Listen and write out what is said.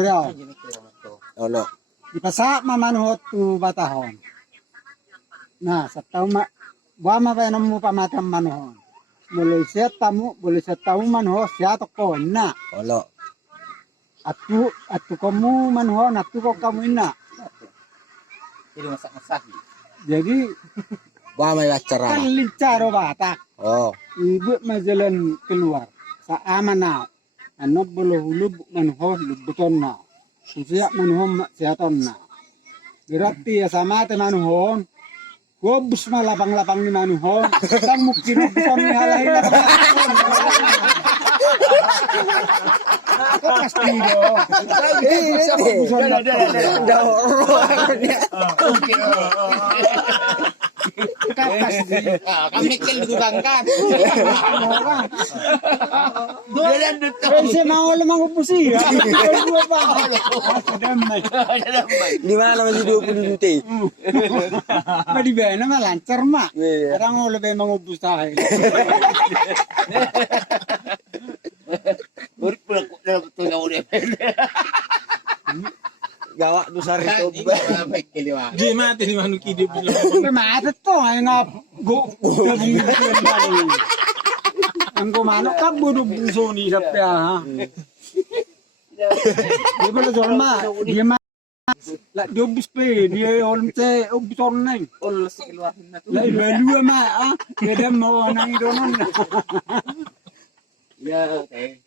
Korea. Ono. Ipasa mamanhot tu batahon. Nah, sataw wama pa nang mo pamatam manhon. Boleh tamu manho siya to ko na. Ono. Atu kamu manhon atu ko kamu ina. Jadi masak-masak. Jadi Wa may acara. kan lincaro bata. Oh. Ibu majalan keluar. Sa amana. Ano bolo hulub manho lubuton na. Siya manho siyaton na. Berarti ya sama teman manhon. Gobus malapang-lapang ni manhon. Sang mukino buton ni halahin na. Pasti do. Kami kel dugangkan. Saya mau lemang upusi. Dua pa. Damai. Di mana masih 20 juta? Di bena mah lancar mak. Iya. Orang mau lebih mengubus tahe. Urip pula betul kau dia. Gawak besar itu. Sampai keliwa. Di mati ni manu kidi bilang. Tapi mata tuh ngap go gabung kembali. Angko manok ka bodo buso ni sapya ha. Dia pala jorma, dia mah la diobus pe, dia olm te obuton nang. Ol keluarin na tu. La ibalua ma ah, beda mau nang donon. Ya, teh.